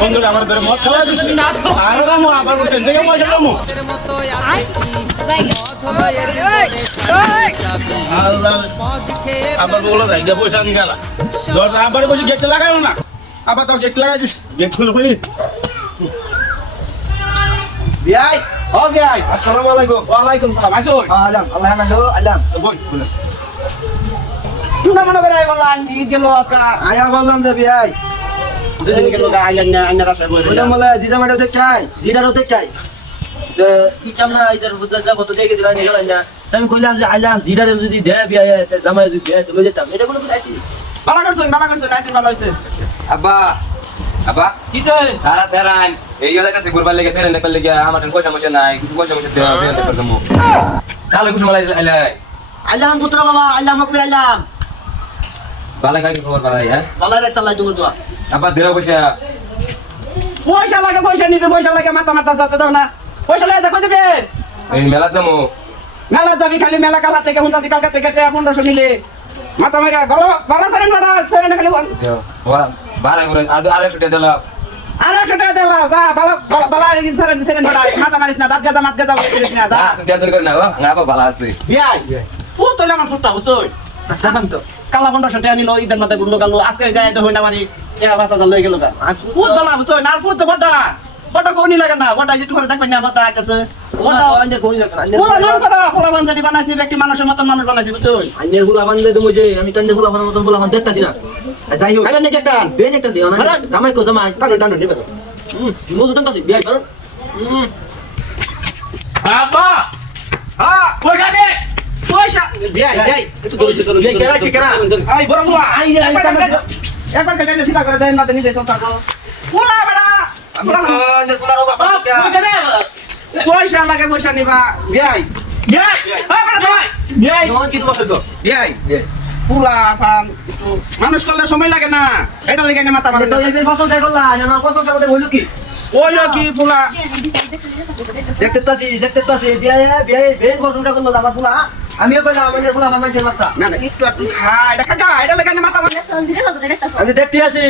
বন্ধুরা আমার ধরে মদ খেলা দিচ্ছে আর রামু আবার বলছেন যে পয়সা রামু আল্লাহ আবার বলো যাই যে পয়সা নিয়ে গেলা দরজা আবার বলছি গেট লাগাও না আবার তো গেট লাগাই দিস গেট খুলে ফেলি বিয়াই ও ভাই আসসালামু আলাইকুম ওয়ালাইকুম সালাম আইসো আলাম আল্লাহ নালো আলাম বল তুই না মনে করে আই বললাম ঈদ গেল আজকে আয়া বললাম যে বিয়াই দুদিন গেল আইলেন না আইনার আশা করে বলে মলে জিরা মাঠে দেখাই জিরারও দেখাই তো ইচ্ছাম না ইদার বুঝা যাব তো দেখে দিলাম নিলাম না আমি কইলাম যে আইলাম জিরারে যদি দে বিয়াই তে জামাই যদি দে তো লই যেতাম এটা কোনো কথা আইছি ভালো করছুন আইসেন ভালো হইছে আব্বা আব্বা কিছে সারা সারান এই এলাকা কাছে ঘুরবার লেগে ফেরেন দেখবার লেগে আমার পয়সা মশা নাই কিছু পয়সা মশা দেওয়া ফেরেন দেখবার জন্য তাহলে কিছু মালাই আইলাই আইলাম পুত্র বাবা আইলাম আপনি আইলাম বালা কাকে খবর বালাই হ্যাঁ বালা রে চালাই তুমি তো আব্বা দেরা পয়সা পয়সা নিবে পয়সা লাগে মাথা মাথা সাথে দাও না পয়সা লাগে দেখো দেবে এই মেলা যাবো মেলা যাবি খালি মেলা কালা থেকে হুন্দাসি কালকা থেকে 1500 নিলে মাথা মাইরা ভালো ভালো সারেন বাড়া সারেন খালি বালা করে আর 200 টাকা দিলাম 800 টাকা দিলা যা ভালো ভালো সারেন সারেন বাড়া মাথা মারিস না দাঁত গাদা করিস না যা তুমি টেনশন করে না আব্বা ভালো আছে বিয়াই ও তোলে আমার সুটটা বুঝছই দেখলাম তো কালা 1500 টাকা নিল ঈদের মাথায় ঘুরলো গেল আজকে যাই তো হইনা মারি 5000 লই গেল গা ও তোলা বুঝছই না ফুট তো বড় কোনি লাগে না বড় যেটু করে দেখবেন না বড় আইতাছে ওটা আন্দের কোন লাগে না পোলা নাম করা পোলা বানজারি বানাইছি ব্যক্তি মানুষের মতন মানুষ বানাইছি বুঝছই আন্দের ফুলা বান্ধে তুমি যে আমি তান্দের ফুলা বানার মতন ফুলা বান্ধে দেখতাছি না যাই হোক আরে নাকি একটা বেন একটা দিও না জামাই কো জামাই টানো নিবে তো মধু টানতাছি বিয়াই করো আব্বা হ্যাঁ পয়সা দে পয়সা বিয়াই একটু দৌড়ছে বিয়াই কেরাইছে কেরা আই বড় পোলা আই একবার কেটে সিধা করে দেন মাতে নিজে সংসার করো পোলা বড়া আন্দের ফুলা রবা পয়সা দে পয়সা লাগে পয়সা নিবা বিয়াই বিয়াই হ্যাঁ বড় ভাই বিয়াই নন কি তোমার তো বিয়াই পোলা ফান একটু মানুষ করলে সময় লাগে না এটা লাগে না মাথা মারে তো এই ফসল টাই করলা জানো ফসল টাই হইলো কি ওইলো কি পোলা দেখতে তাছি বিয়াই বেন ফসলটা করলো আমার ফুলা আমিও কইলাম আমাদের ফুলা মামাইছে মাত্রা না না একটু খা এটা কাকা এটা লাগে না মাথা মারে আমি দেখতে আছি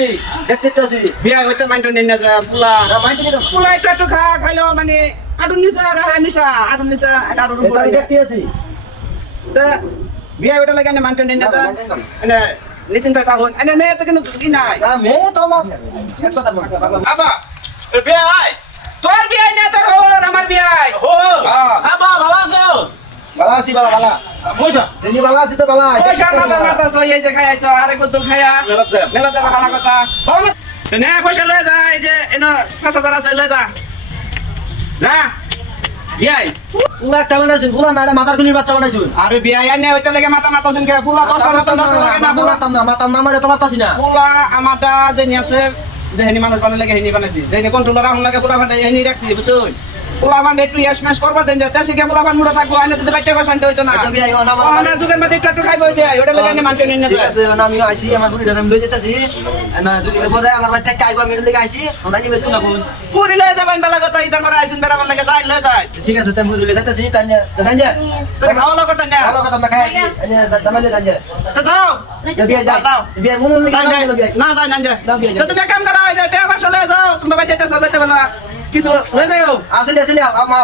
বিয়াই হইতে মাইন্ড নেই না যা পোলা না মাইতে দিলাম পোলা একটু খা খাইলো মানে আডুন নিসা নিসা আডুন এটা আমি দেখতে আছি তা বিয়াই ওটা লাগে না মাইন্ড নেই না যা মানে নিশ্চিন্ত থাকুন এনে মেয়ে তো কিন্তু কি নাই না মে তো আমার এক কথা বল আবা বিয়াই তোর বিয়াই না তোর হোর আমার বিয়াই হো আবা ভালো আছো বালা আছি বালা পয়সা তিনি বালা আছি তো বালা পয়সা মাথা মাথা সই এই যে খাইছো আরেক বদল খায়া মেলাতে ভালো কথা ভালো তো নে পয়সা লয়ে যা এই যে এনো 5000 আছে লয়ে যা যা বিয়াই পুলা একটা বানাইছুন পুলা না মাথার গুলির বাচ্চা বানাইছুন আরে বিয়াই আনে হইতে লাগে মাথা মারতাছেন কে পুলা 10 লাগে না পুলা মাতাম না মারে তো মারতাছি না পুলা আমারটা যেনি আছে যেনি মানুষ বানালে লাগে হেনি বানাইছি যেনি কন্ট্রোলার আহুন লাগে পুলা ফাটা হেনি রাখছি বুঝছুন পুলা বান একটু স্ম্যাশ করবার দেন যাতে সে কে পুলা বান মুড়া থাকবো আনে যদি বাইটা শান্তি হইতো না আচ্ছা বিয়াই না আমার যুগের মধ্যে একটু খাইবো বিয়াই ওটা লাগে আমি মানতে নিন না ঠিক আছে না আমি আইছি আমার গুলিটা আমি লই যেতাছি না দুই দিন পরে আমার বাচ্চা কাইবা মেরে লেগে আইছি ওনা নিবে তুই না কোন পুরি লয়ে যাবেন বেলা কথা ইদার করে আইছেন বেরাবার লাগে যাই লয়ে যায় ঠিক আছে তাই মুরলি যেতাছি তাই তোর খাওয়া লাগো না ভালো কথা না খাই আইছি দামালে যাই তো যাও বিয়াই যাই দাও বিয়াই মন লাগে না যাই না যাই দাও বিয়াই তো তুমি এক কাম করো এই যে টেবা চলে যাও তোমরা বাইতে যাইতে বলা কিছু লয়ে যাও আসলে আমা